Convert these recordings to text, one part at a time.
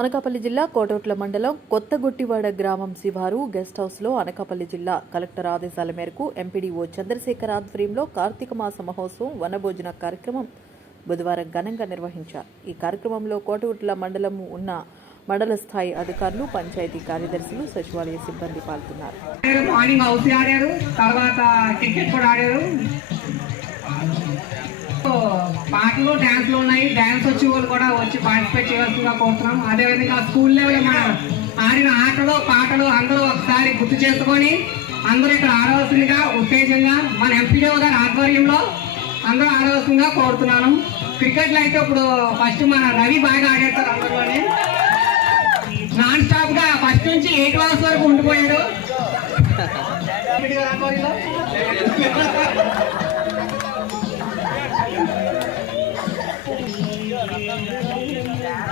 అనకాపల్లి జిల్లా కోటోట్ల మండలం కొత్తగుట్టివాడ గ్రామం శివారు గెస్ట్ హౌస్లో అనకాపల్లి జిల్లా కలెక్టర్ ఆదేశాల మేరకు ఎంపీడీఓ చంద్రశేఖర్ ఆధ్వర్యంలో కార్తీక మాస మహోత్సవం వనభోజన కార్యక్రమం బుధవారం ఘనంగా నిర్వహించారు. ఈ కార్యక్రమంలో కోటగుట్ల మండలం ఉన్న మండల స్థాయి అధికారులు పంచాయతీ కార్యదర్శులు సచివాలయ సిబ్బంది పాల్గొన్నారు. మార్నింగ్ హౌస్ ఆడారు తర్వాత క్రికెట్ కూడా ఆడారు. పాటలు డాన్స్లు ఉన్నాయి. డాన్స్ వచ్చే వాళ్ళు కూడా వచ్చి పార్టిసిపేట్ చేయాల్సిందిగా కోరుతున్నాం. అదేవిధంగా స్కూల్ లెవెల్ మనం ఆడిన ఆటలు పాటలు అందరూ ఒకసారి గుర్తు చేసుకొని అందరూ ఇక్కడ ఆడవలసిందిగా ఉత్తేజంగా మన ఎంపీడీఓ గారి ఆధ్వర్యంలో అందరూ ఆడవలసిందిగా కోరుతున్నాను. క్రికెట్లో అయితే ఇప్పుడు ఫస్ట్ మన రవి బాగా ఆడేస్తారు అందరిలోనే నాన్ స్టాప్గా ఫస్ట్ నుంచి ఎయిట్ అవర్స్ వరకు ఉండిపోయాడు.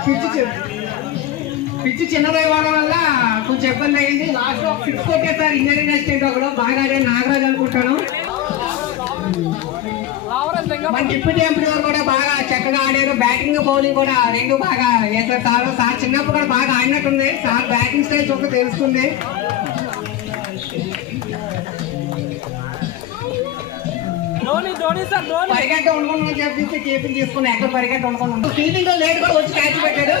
పిచ్చి పిచ్చి చిన్నది ఇవ్వడం వల్ల కొంచెం ఇబ్బంది అయింది లాస్ట్లో సిక్స్ కొట్టేసారు ఇంజనీరింగ్ అసిస్టెంట్ ఒకడు. బాగా ఆడే నాగరాజ్ అనుకుంటాను. మన డిప్యూటీ ఎంపీ గారు కూడా బాగా చక్కగా ఆడారు. బ్యాటింగ్ బౌలింగ్ కూడా రెండు బాగా వేసారు సార్ సార్ చిన్నప్పుడు కూడా బాగా ఆడినట్టుంది. సార్ బ్యాటింగ్ స్టైల్ చూస్తే తెలుస్తుంది. ధోని ధోని సార్ ధోని. పరిగెట్ట ఉండకుండా చెప్పి కేసులు తీసుకుని ఎక్కడ పరిగెట్ట ఉండకుండా సీటింగ్లో లేట్ కూడా వచ్చి క్యాచ్ పెట్టాడు